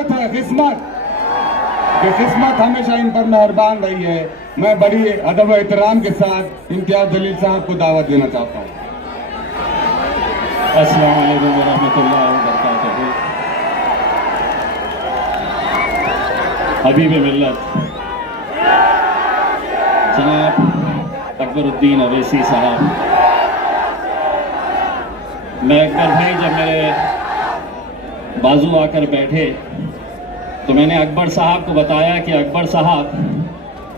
किस्मत है, किस्मत कि किस्मत हमेशा इन पर मेहरबान रही है। मैं बड़ी अदब एहतराम के साथ इम्तियाज जलील साहब को दावत देना चाहता हूँ। अस्सलाम वालेकुम वरहमतुल्लाहि वबरकातुहू। हबीब मिल्लत जनाब अकबरुद्दीन अवैसी साहब, मैं अकबर भाई जब मेरे बाजू आकर बैठे तो मैंने अकबर साहब को बताया कि अकबर साहब,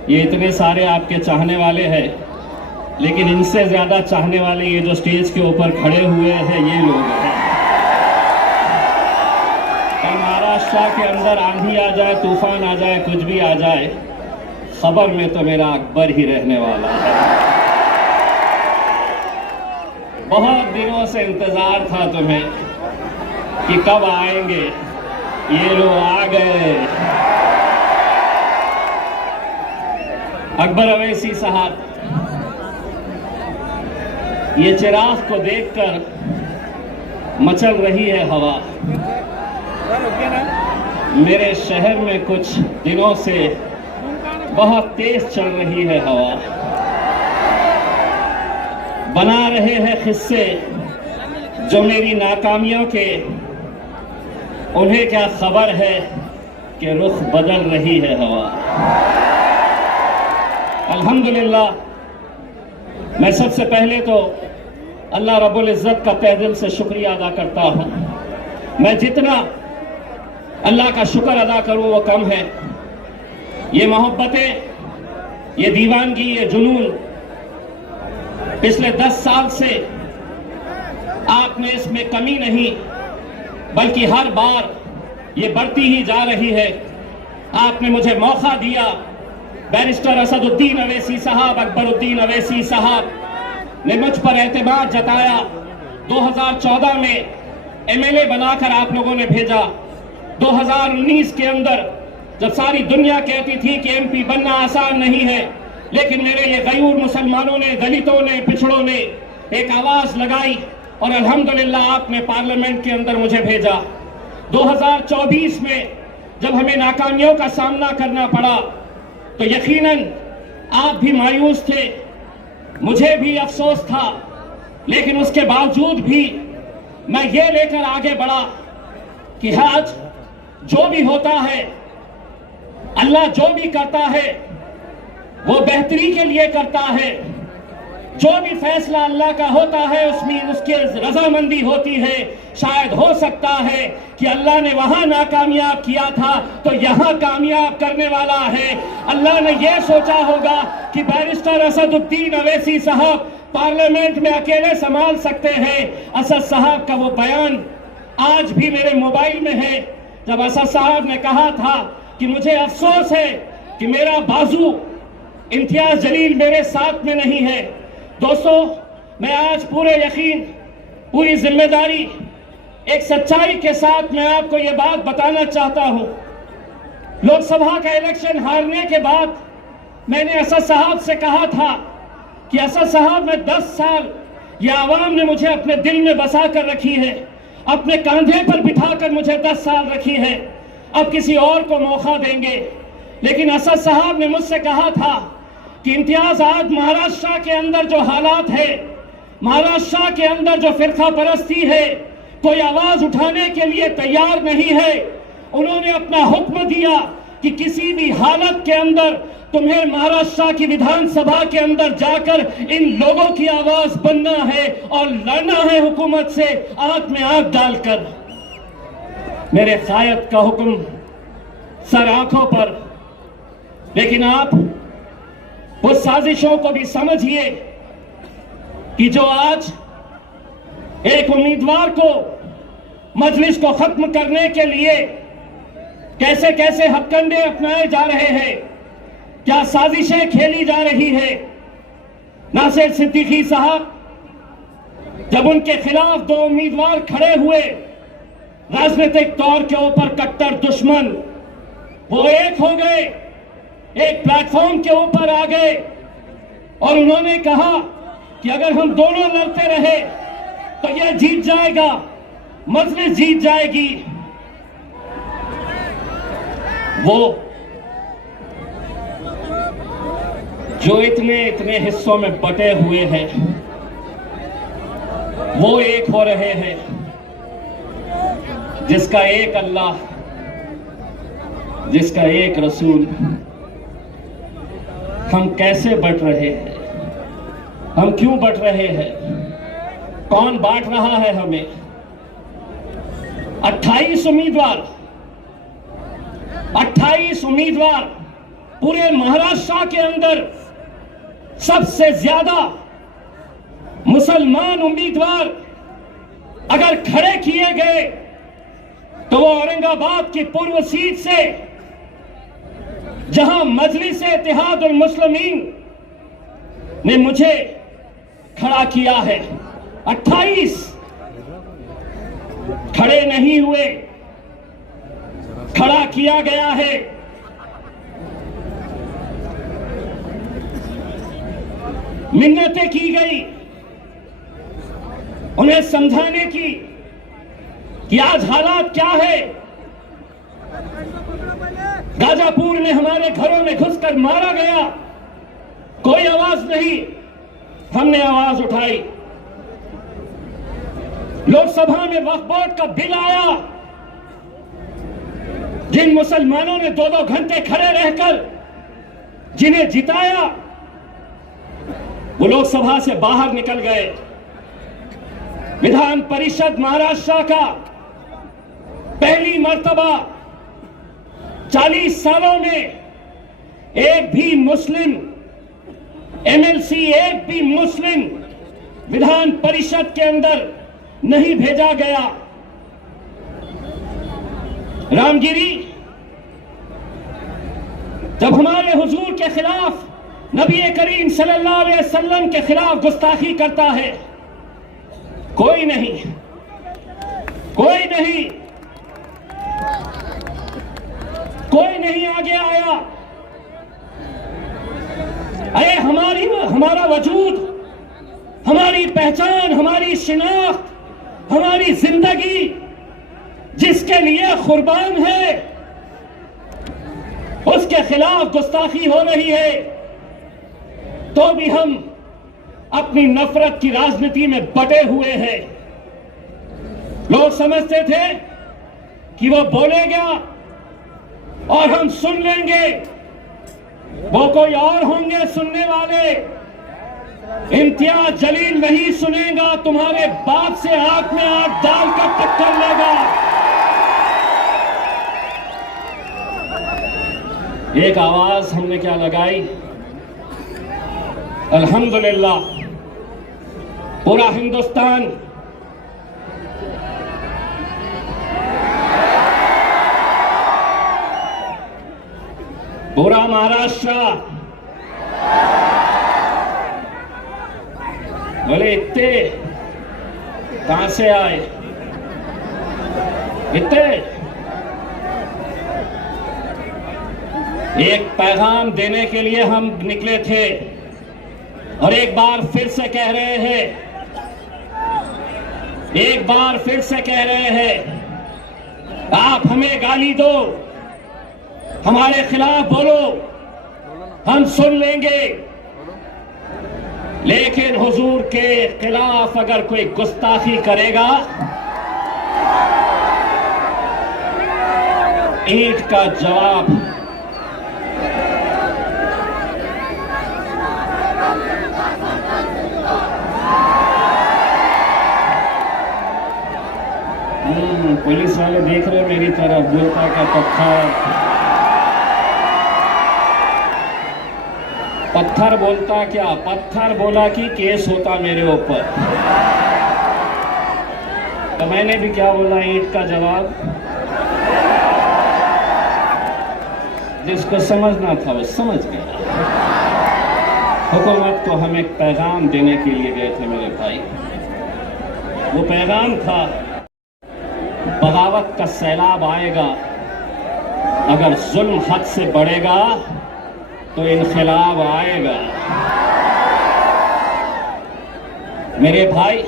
ये इतने सारे आपके चाहने वाले हैं, लेकिन इनसे ज़्यादा चाहने वाले ये जो स्टेज के ऊपर खड़े हुए हैं ये लोग हैं। और महाराष्ट्र के अंदर आंधी आ जाए, तूफान आ जाए, कुछ भी आ जाए, खबर में तो मेरा अकबर ही रहने वाला है। बहुत दिनों से इंतज़ार था तुम्हें कि कब आएंगे, ये लोग आ गए। अकबर अवैसी साहब, ये चिराग को देखकर मचल रही है हवा। मेरे शहर में कुछ दिनों से बहुत तेज चल रही है हवा। बना रहे हैं किस्से जो मेरी नाकामियों के, उन्हें क्या खबर है कि रुख बदल रही है हवा। अल्हम्दुलिल्लाह, मैं सबसे पहले तो अल्लाह रब्बुल इज़्ज़त का तहे दिल से शुक्रिया अदा करता हूँ। मैं जितना अल्लाह का शुक्र अदा करूँ वो कम है। ये मोहब्बतें, ये दीवानगी, ये जुनून पिछले 10 साल से आप में इसमें कमी नहीं, बल्कि हर बार ये बढ़ती ही जा रही है। आपने मुझे मौका दिया, बैरिस्टर असदुद्दीन अवैसी साहब, अकबरुद्दीन अवैसी साहब ने मुझ पर एतमाद जताया। 2014 में एमएलए बनाकर आप लोगों ने भेजा। 2019 के अंदर जब सारी दुनिया कहती थी कि एमपी बनना आसान नहीं है, लेकिन मेरे ये गयूर मुसलमानों ने, दलितों ने, पिछड़ों ने एक आवाज लगाई और अल्हम्दुलिल्लाह आपने पार्लियामेंट के अंदर मुझे भेजा। 2024 में जब हमें नाकामियों का सामना करना पड़ा तो यकीनन आप भी मायूस थे, मुझे भी अफसोस था, लेकिन उसके बावजूद भी मैं ये लेकर आगे बढ़ा कि आज जो भी होता है, अल्लाह जो भी करता है वो बेहतरी के लिए करता है। जो भी फैसला अल्लाह का होता है उसमें उसकी रजामंदी होती है। शायद हो सकता है कि अल्लाह ने वहां नाकामयाब किया था तो यहां कामयाब करने वाला है। अल्लाह ने यह सोचा होगा कि बैरिस्टर असदुद्दीन अवैसी साहब पार्लियामेंट में अकेले संभाल सकते हैं। असद साहब का वो बयान आज भी मेरे मोबाइल में है, जब असद साहब ने कहा था कि मुझे अफसोस है कि मेरा बाजू इम्तियाज जलील मेरे साथ में नहीं है। दोस्तों, मैं आज पूरे यकीन, पूरी जिम्मेदारी, एक सच्चाई के साथ मैं आपको ये बात बताना चाहता हूं। लोकसभा का इलेक्शन हारने के बाद मैंने असद साहब से कहा था कि असद साहब, मैं 10 साल ये आवाम ने मुझे अपने दिल में बसा कर रखी है, अपने कंधे पर बिठाकर मुझे 10 साल रखी है, अब किसी और को मौका देंगे। लेकिन असद साहब ने मुझसे कहा था कि इम्तियाज, आज महाराष्ट्र के अंदर जो हालात है, महाराष्ट्र के अंदर जो फिरका परस्ती है, कोई आवाज उठाने के लिए तैयार नहीं है। उन्होंने अपना हुक्म दिया कि किसी भी हालत के अंदर तुम्हें महाराष्ट्र की विधानसभा के अंदर जाकर इन लोगों की आवाज बनना है और लड़ना है हुकूमत से आंख में आंख डालकर। मेरे कायद का हुक्म सर आंखों पर, लेकिन आप उस साजिशों को भी समझिए कि जो आज एक उम्मीदवार को मजलिस को खत्म करने के लिए कैसे कैसे हथकंडे अपनाए जा रहे हैं, क्या साजिशें खेली जा रही है। नासिर सिद्दीकी साहब, जब उनके खिलाफ 2 उम्मीदवार खड़े हुए, राजनीतिक तौर के ऊपर कट्टर दुश्मन, वो एक हो गए, एक प्लेटफॉर्म के ऊपर आ गए और उन्होंने कहा कि अगर हम दोनों लड़ते रहे तो यह जीत जाएगा, मजलिस जीत जाएगी। वो जो इतने इतने हिस्सों में बटे हुए हैं, वो एक हो रहे हैं, जिसका एक अल्लाह, जिसका एक रसूल। हम कैसे बट रहे हैं? हम क्यों बट रहे हैं? कौन बांट रहा है हमें? 28 उम्मीदवार पूरे महाराष्ट्र के अंदर सबसे ज्यादा मुसलमान उम्मीदवार अगर खड़े किए गए तो वो औरंगाबाद की पूर्व सीट से, जहां मजलिस इत्तेहादुल मुस्लिमीन ने मुझे खड़ा किया है, 28 खड़े नहीं हुए, खड़ा किया गया है। मिन्नतें की गई उन्हें समझाने की कि आज हालात क्या है। गाजापुर में हमारे घरों में घुसकर मारा गया, कोई आवाज नहीं, हमने आवाज उठाई। लोकसभा में वक्फ बोर्ड का बिल आया, जिन मुसलमानों ने 2-2 घंटे खड़े रहकर जिन्हें जिताया, वो लोकसभा से बाहर निकल गए। विधान परिषद महाराष्ट्र का पहली मर्तबा 40 सालों में एक भी मुस्लिम एमएलसी, एक भी मुस्लिम विधान परिषद के अंदर नहीं भेजा गया। रामगिरी जब हमारे हुजूर के खिलाफ, नबी करीम सल्लल्लाहु अलैहि वसल्लम के खिलाफ गुस्ताखी करता है, कोई नहीं, कोई नहीं, कोई नहीं आगे आया। अरे हमारा वजूद, हमारी पहचान, हमारी शिनाख्त, हमारी जिंदगी जिसके लिए कुर्बान है, उसके खिलाफ गुस्ताखी हो रही है, तो भी हम अपनी नफरत की राजनीति में बटे हुए हैं। लोग समझते थे कि वो बोलेगा और हम सुन लेंगे, वो कोई और होंगे सुनने वाले। इम्तियाज जलील नहीं सुनेगा, तुम्हारे बाप से आंख में आंख डालकर टक्कर लेगा। एक आवाज हमने क्या लगाई? अल्हम्दुलिल्लाह पूरा हिंदुस्तान पूरा महाराष्ट्र बोले इतने कहां से आए? इतने एक पैगाम देने के लिए हम निकले थे और एक बार फिर से कह रहे हैं, एक बार फिर से कह रहे हैं, आप हमें गाली दो, हमारे खिलाफ बोलो, हम सुन लेंगे, लेकिन हुजूर के खिलाफ अगर कोई गुस्ताखी करेगा, ईंट का जवाब पुलिस वाले देख रहे मेरी तरफ, बोलता का पत्थर बोलता क्या? पत्थर बोला कि केस होता मेरे ऊपर। तो मैंने भी क्या बोला? ईंट का जवाब। जिसको समझना था वो समझ गया। हुकूमत को हम एक पैगाम देने के लिए गए थे मेरे भाई। वो पैगाम था, बगावत का सैलाब आएगा, अगर जुल्म हद से बढ़ेगा तो इनकलाब आएगा। मेरे भाई,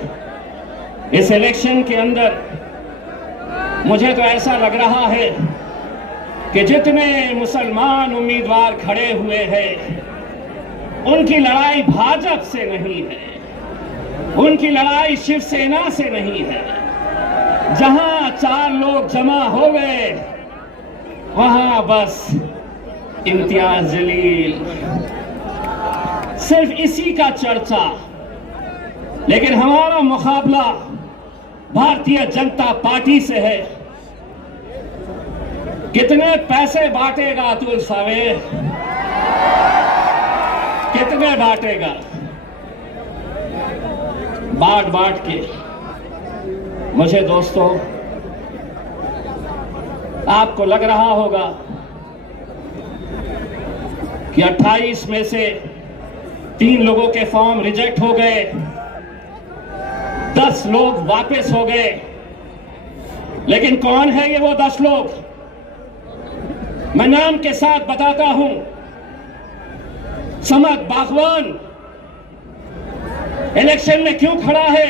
इस इलेक्शन के अंदर मुझे तो ऐसा लग रहा है कि जितने मुसलमान उम्मीदवार खड़े हुए हैं उनकी लड़ाई भाजपा से नहीं है, उनकी लड़ाई शिवसेना से नहीं है। जहां 4 लोग जमा हो गए वहां बस इम्तियाज जलील, सिर्फ इसी का चर्चा। लेकिन हमारा मुकाबला भारतीय जनता पार्टी से है। कितने पैसे बांटेगा अतुल सावे, कितने बांटेगा? बांट के मुझे दोस्तों, आपको लग रहा होगा कि 28 में से 3 लोगों के फॉर्म रिजेक्ट हो गए, 10 लोग वापस हो गए। लेकिन कौन है ये वो 10 लोग? मैं नाम के साथ बताता हूं। समद बागवान इलेक्शन में क्यों खड़ा है?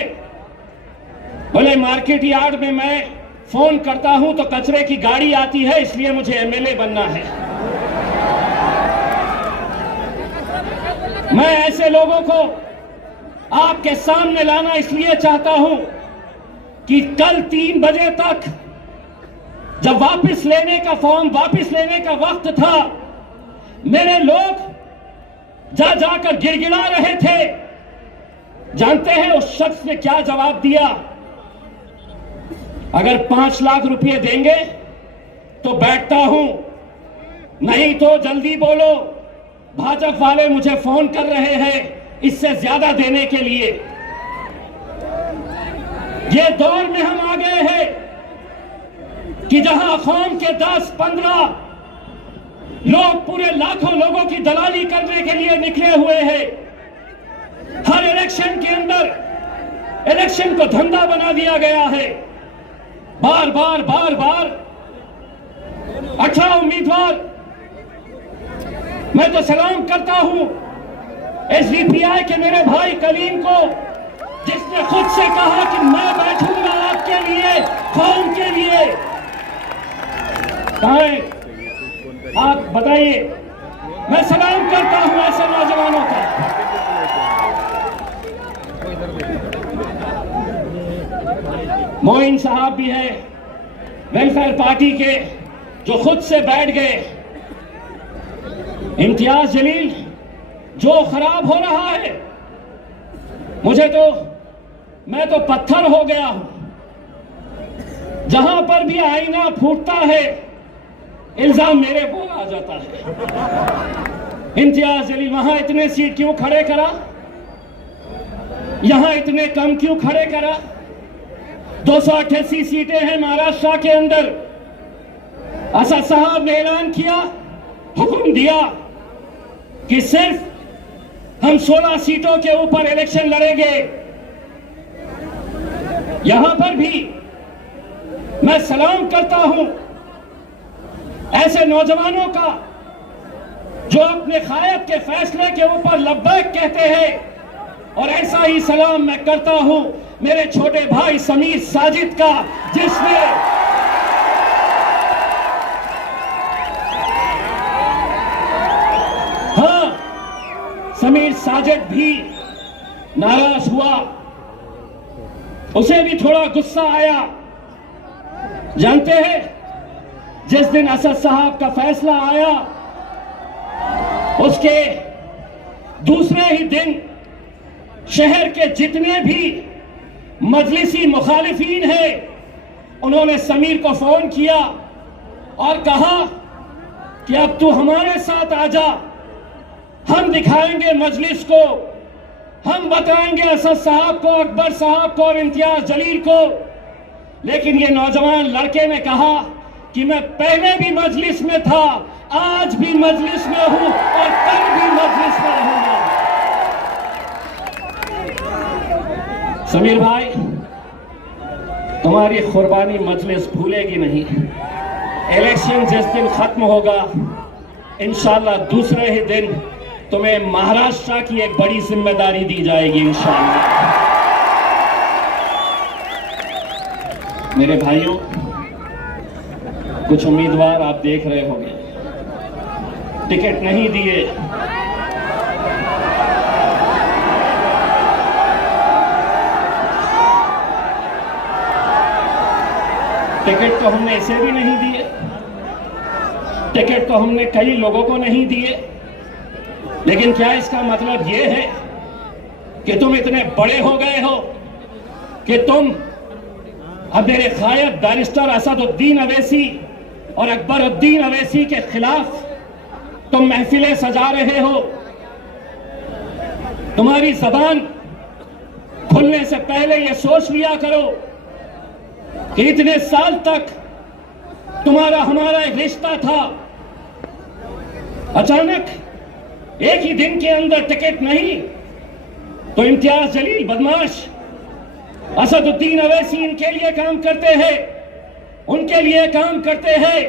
बोले मार्केट यार्ड में मैं फोन करता हूं तो कचरे की गाड़ी आती है, इसलिए मुझे एमएलए बनना है। मैं ऐसे लोगों को आपके सामने लाना इसलिए चाहता हूं कि कल 3 बजे तक जब वापस लेने का फॉर्म वापस लेने का वक्त था, मेरे लोग जा जाकर गिड़गिड़ा रहे थे। जानते हैं उस शख्स ने क्या जवाब दिया? अगर 5 लाख रुपए देंगे तो बैठता हूं, नहीं तो जल्दी बोलो, भाजपा वाले मुझे फोन कर रहे हैं इससे ज्यादा देने के लिए। ये दौर में हम आ गए हैं कि जहां कौम के 10-15 लोग पूरे लाखों लोगों की दलाली करने के लिए निकले हुए हैं। हर इलेक्शन के अंदर इलेक्शन को धंधा बना दिया गया है। बार बार 18 उम्मीदवार। मैं तो सलाम करता हूं एसडीपीआई के मेरे भाई कलीम को, जिसने खुद से कहा कि मैं बैठूंगा आपके लिए, कौम के लिए। कहां है? आप बताइए। मैं सलाम करता हूं ऐसे नौजवानों का। मोइन साहब भी है वेलफेयर पार्टी के, जो खुद से बैठ गए। इम्तियाज जलील, जो खराब हो रहा है, मैं तो पत्थर हो गया हूं। जहां पर भी आईना फूटता है इल्जाम मेरे पर आ जाता है। इम्तियाज जलील वहां इतने सीट क्यों खड़े करा, यहां इतने कम क्यों खड़े करा? 288 सीटें हैं महाराष्ट्र के अंदर। असद साहब ने ऐलान किया, हुक्म दिया कि सिर्फ हम 16 सीटों के ऊपर इलेक्शन लड़ेंगे। यहां पर भी मैं सलाम करता हूं ऐसे नौजवानों का जो अपने कायद के फैसले के ऊपर लब्बैक कहते हैं। और ऐसा ही सलाम मैं करता हूं मेरे छोटे भाई समीर साजिद का, जिसने समीर साजिद भी नाराज हुआ, उसे भी थोड़ा गुस्सा आया। जानते हैं, जिस दिन असद साहब का फैसला आया उसके दूसरे ही दिन शहर के जितने भी मजलिसी मुखालिफीन हैं, उन्होंने समीर को फोन किया और कहा कि अब तू हमारे साथ आ जा, हम दिखाएंगे मजलिस को, हम बताएंगे असद साहब को, अकबर साहब को और इम्तियाज जलील को। लेकिन ये नौजवान लड़के ने कहा कि मैं पहले भी मजलिस में था, आज भी मजलिस में हूं और कल भी मजलिस में रहूंगा। समीर भाई, तुम्हारी कुर्बानी मजलिस भूलेगी नहीं। इलेक्शन जिस दिन खत्म होगा, इंशाल्लाह दूसरे ही दिन तुम्हें महाराष्ट्र की एक बड़ी जिम्मेदारी दी जाएगी इंशाल्लाह। मेरे भाइयों, कुछ उम्मीदवार आप देख रहे होंगे टिकट नहीं दिए, टिकट तो हमने इसे भी नहीं दिए, टिकट तो हमने कई लोगों को नहीं दिए। लेकिन क्या इसका मतलब यह है कि तुम इतने बड़े हो गए हो कि तुम अब मेरे गायब बैरिस्टर असदुद्दीन अवैसी और अकबरुद्दीन अवैसी के खिलाफ तुम महफिलें सजा रहे हो? तुम्हारी जबान खुलने से पहले यह सोच लिया करो कि इतने साल तक तुम्हारा हमारा एक रिश्ता था, अचानक एक ही दिन के अंदर टिकट नहीं तो इम्तियाज जलील बदमाश असदुद्दीन अवैसी इनके लिए काम करते हैं, उनके लिए काम करते हैं।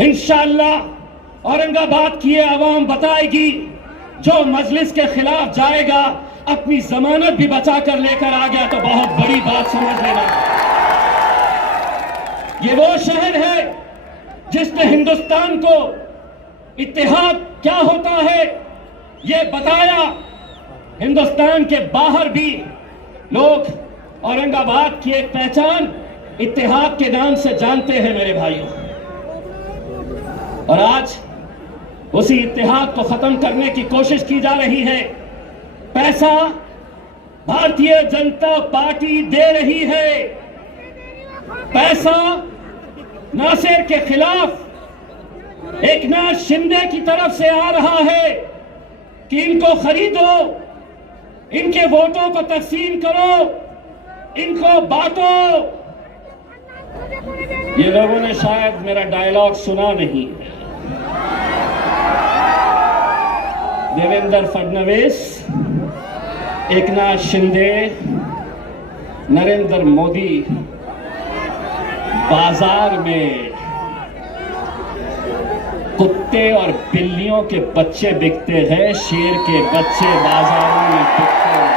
इंशाअल्लाह औरंगाबाद की आवाम बताएगी, जो मजलिस के खिलाफ जाएगा अपनी जमानत भी बचा कर लेकर आ गया तो बहुत बड़ी बात समझ लेना। ये वो शहर है जिसने हिंदुस्तान को इत्तेहाद क्या होता है ये बताया। हिंदुस्तान के बाहर भी लोग औरंगाबाद की एक पहचान इत्तेहाद के नाम से जानते हैं मेरे भाइयों। और आज उसी इत्तेहाद को खत्म करने की कोशिश की जा रही है। पैसा भारतीय जनता पार्टी दे रही है, पैसा नासिर के खिलाफ एकनाथ शिंदे की तरफ से आ रहा है कि इनको खरीदो, इनके वोटों को तकसीम करो, इनको बांटो। ये लोगों ने शायद मेरा डायलॉग सुना नहीं। देवेंद्र फडणवीस, एकनाथ शिंदे, नरेंद्र मोदी बाजार में कुत्ते और बिल्लियों के बच्चे बिकते हैं, शेर के बच्चे बाजारों में बिकते हैं।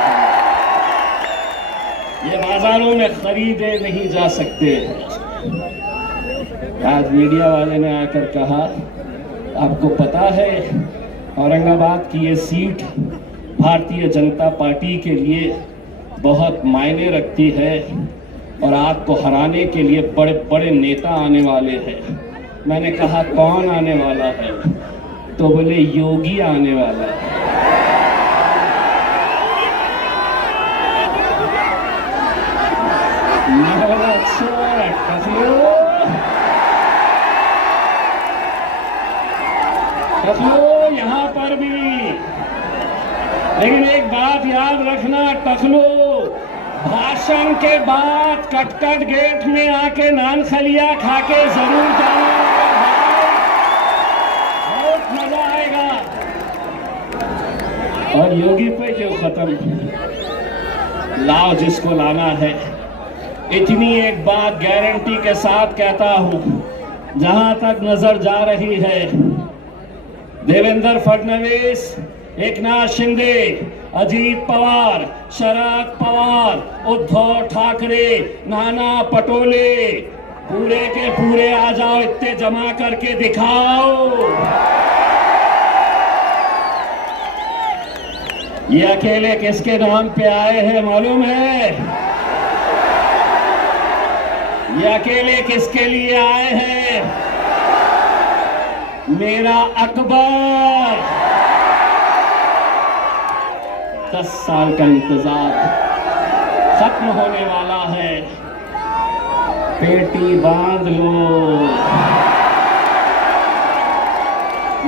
ये बाजारों में खरीदे नहीं जा सकते। आज मीडिया वाले ने आकर कहा, आपको पता है औरंगाबाद की ये सीट भारतीय जनता पार्टी के लिए बहुत मायने रखती है और आपको हराने के लिए बड़े बड़े नेता आने वाले हैं। मैंने कहा कौन आने वाला है? तो बोले योगी आने वाला है। मैं बोला अच्छा टकलो यहाँ पर भी। लेकिन एक बात याद रखना टकलो, भाषण के बाद कटकट गेट में आके नान खलिया खा के जरूर जाना, बहुत मजा आएगा। और योगी पे जो खत्म, लाओ जिसको लाना है। इतनी एक बात गारंटी के साथ कहता हूं, जहां तक नजर जा रही है, देवेंद्र फडणवीस, एकनाथ शिंदे, अजीत पवार, शरद पवार, उद्धव ठाकरे, नाना पटोले, पूरे के पूरे आ जाओ, इतने जमा करके दिखाओ। ये अकेले किसके नाम पे आए हैं मालूम है? ये अकेले किसके लिए आए हैं? मेरा अकबर। 10 साल का इंतजार खत्म होने वाला है। पेटी बांध लो,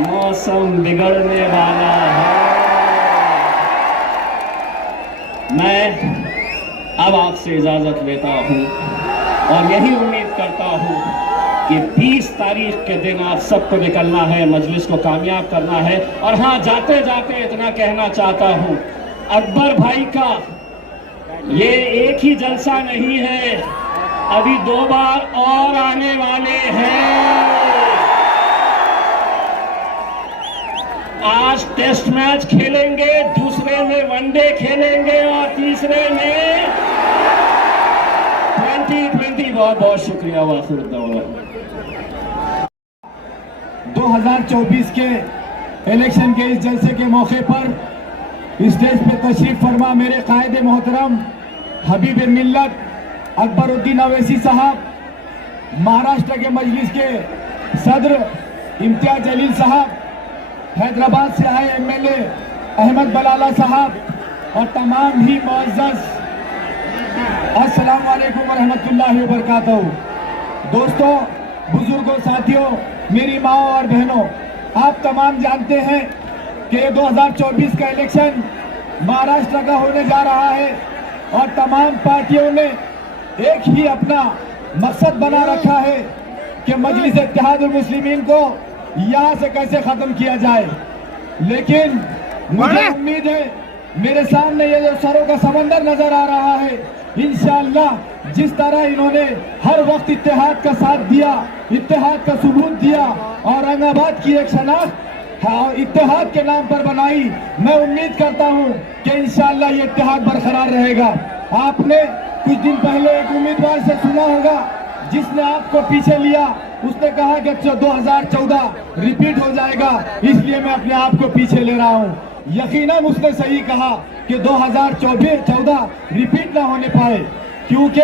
मौसम बिगड़ने वाला है। मैं अब आपसे इजाजत लेता हूं और यही उम्मीद करता हूं कि 20 तारीख के दिन आप सबको निकलना है, मजलिस को कामयाब करना है। और हाँ, जाते जाते इतना कहना चाहता हूं, अकबर भाई का ये एक ही जलसा नहीं है, अभी 2 बार और आने वाले हैं। आज टेस्ट मैच खेलेंगे, दूसरे में वनडे खेलेंगे और तीसरे में 2020। बहुत बहुत शुक्रिया। वाखिर दौरा 2024 के इलेक्शन के इस जलसे के मौके पर स्टेज पे तशरीफ फरमा मेरे कायदे मोहतरम हबीब मिल्लत अकबरुद्दीन अवैसी साहब, महाराष्ट्र के मजलिस के सदर इम्तियाज जलील साहब, हैदराबाद से आए एमएलए अहमद बलाला साहब और तमाम ही मुअज़्ज़ज़, अस्सलाम वालेकुम व रहमतुल्लाहि व बरकातहू। दोस्तों, बुजुर्गों, साथियों, मेरी माओ और बहनों, आप तमाम जानते हैं कि 2024 का इलेक्शन महाराष्ट्र का होने जा रहा है और तमाम पार्टियों ने एक ही अपना मकसद बना रखा है कि मजलिस इत्तेहादुल मुस्लिमीन को यहाँ से कैसे खत्म किया जाए। लेकिन मुझे उम्मीद है, मेरे सामने ये जो सरों का समंदर नजर आ रहा है, इंशाअल्लाह जिस तरह इन्होंने हर वक्त इत्तेहाद का साथ दिया, इत्तेहाद का सबूत दिया, औरंगाबाद की एक शनाख्त इत्तेहाद के नाम पर बनाई, मैं उम्मीद करता हूं कि इंशाअल्लाह ये इत्तेहाद बरकरार रहेगा। आपने कुछ दिन पहले एक उम्मीदवार से सुना होगा जिसने आपको पीछे लिया, उसने कहा कि 2014 रिपीट हो जाएगा, इसलिए मैं अपने आप को पीछे ले रहा हूं। यकीनन उसने सही कहा कि 2014 रिपीट ना होने पाए, क्योंकि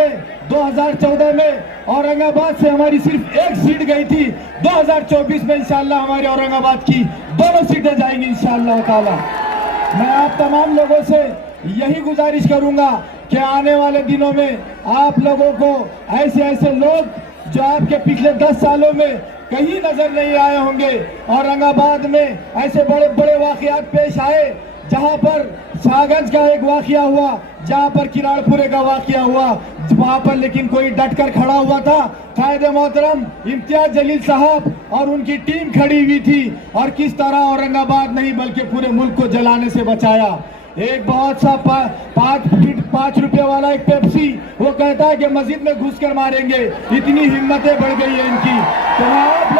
2014 में औरंगाबाद से हमारी सिर्फ एक सीट गई थी। 2024 में इंशाअल्लाह हमारी औरंगाबाद की दोनों सीटें जाएंगी इंशाअल्लाह ताला। मैं आप तमाम लोगों से यही गुजारिश करूंगा कि आने वाले दिनों में आप लोगों को ऐसे ऐसे लोग जो आपके पिछले 10 सालों में कहीं नजर नहीं आए होंगे, औरंगाबाद में ऐसे बड़े बड़े वाकयात पेश आए, जहां पर शाहगंज का एक वाकया हुआ, जहां पर किराड़पुरे का वाकया हुआ, वहां पर लेकिन कोई डटकर खड़ा हुआ था। कायदे मोहतरम इम्तियाज जलील साहब और उनकी टीम खड़ी हुई थी और किस तरह औरंगाबाद नहीं बल्कि पूरे मुल्क को जलाने से बचाया। एक बहुत सा 5 रुपए वाला एक पेप्सी, वो कहता है कि मस्जिद में घुसकर मारेंगे, इतनी हिम्मतें बढ़ गई है इनकी। तो मैं आप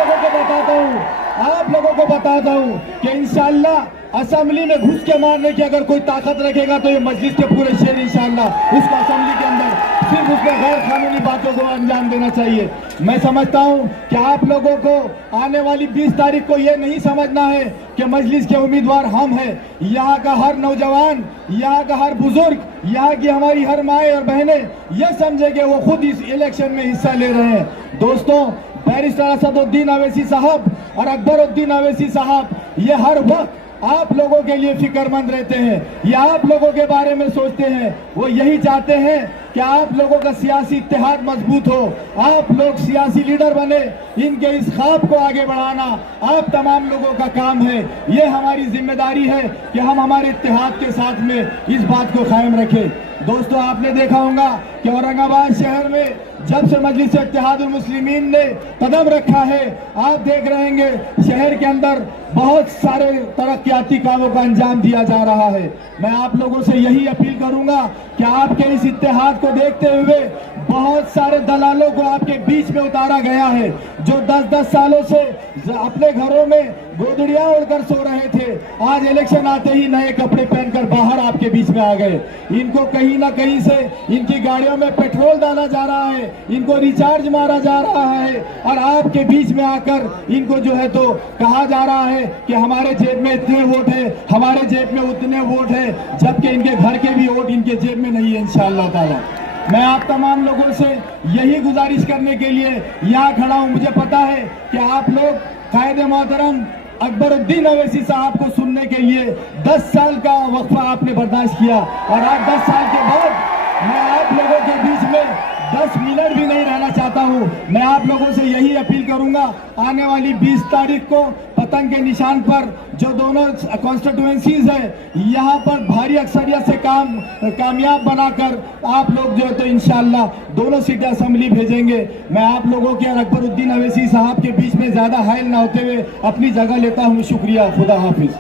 लोगों को बताता हूँ कि इंशाअल्लाह असेंबली में घुस के मारने की अगर कोई ताकत रखेगा तो ये मस्जिद के पूरे शहर इंशाअल्लाह उसको असेंबली के अंदर सिर्फ उसके गैर कानूनी बातों को अंजाम देना चाहिए। मैं समझता हूं कि आप लोगों को आने वाली 20 तारीख को ये नहीं समझना है कि मजलिस के उम्मीदवार हम हैं। यहाँ का हर नौजवान, यहाँ का हर बुजुर्ग, यहाँ की हमारी हर माएँ और बहनें ये समझे कि वो खुद इस इलेक्शन में हिस्सा ले रहे हैं। दोस्तों, बैरिस्टर असदुद्दीन अवैसी साहब और अकबरुद्दीन अवैसी साहब ये हर वक्त आप लोगों के लिए फिक्रमंद रहते हैं, ये आप लोगों के बारे में सोचते हैं। वो यही चाहते हैं कि आप लोगों का सियासी इत्तेहाद मजबूत हो, आप लोग सियासी लीडर बने, इनके इस ख्वाब को आगे बढ़ाना आप तमाम लोगों का काम है। ये हमारी जिम्मेदारी है कि हम हमारे इत्तेहाद के साथ में इस बात को कायम रखें। दोस्तों, आपने देखा होगा कि औरंगाबाद शहर में जब से मजलिस इत्तेहादुल मुस्लिमीन ने कदम रखा है, आप देख रहे होंगे शहर के अंदर बहुत सारे तरक्याती कामों का अंजाम दिया जा रहा है। मैं आप लोगों से यही अपील करूंगा कि आपके इस इत्तेहाद को देखते हुए बहुत सारे दलालों को आपके बीच में उतारा गया है, जो 10-10 सालों से अपने घरों में गोदड़ियां उड़कर सो रहे थे, आज इलेक्शन आते ही नए कपड़े पहनकर बाहर आपके बीच में आ गए। इनको कहीं ना कहीं से इनकी गाड़ियों में पेट्रोल डाला जा रहा है, इनको रिचार्ज मारा जा रहा है और आपके बीच में आकर इनको जो है तो कहा जा रहा है कि हमारे जेब में इतने वोट है, हमारे जेब में उतने वोट है, जबकि इनके घर के भी वोट इनके जेब में नहीं है इंशाअल्लाह ताला। मैं आप तमाम लोगों से यही गुजारिश करने के लिए यहाँ खड़ा हूँ। मुझे पता है कि आप लोग कायदे मोहतरम अकबरुद्दीन अवैसी साहब को सुनने के लिए 10 साल का वक्फा आपने बर्दाश्त किया और आज 10 साल के बाद मैं आप लोगों के बीच में 10 मिनट भी नहीं रहना चाहता हूं। मैं आप लोगों से यही अपील करूंगा, आने वाली 20 तारीख को पतंग के निशान पर जो दोनों कॉन्स्टिट्यूएंसीज है, यहाँ पर भारी अक्सरियत से कामयाब बनाकर आप लोग जो है तो इंशाअल्लाह दोनों सीटें असेंबली भेजेंगे। मैं आप लोगों के और अकबरुद्दीन अवैसी साहब के बीच में ज्यादा हायल ना होते हुए अपनी जगह लेता हूँ। शुक्रिया, खुदा हाफिज।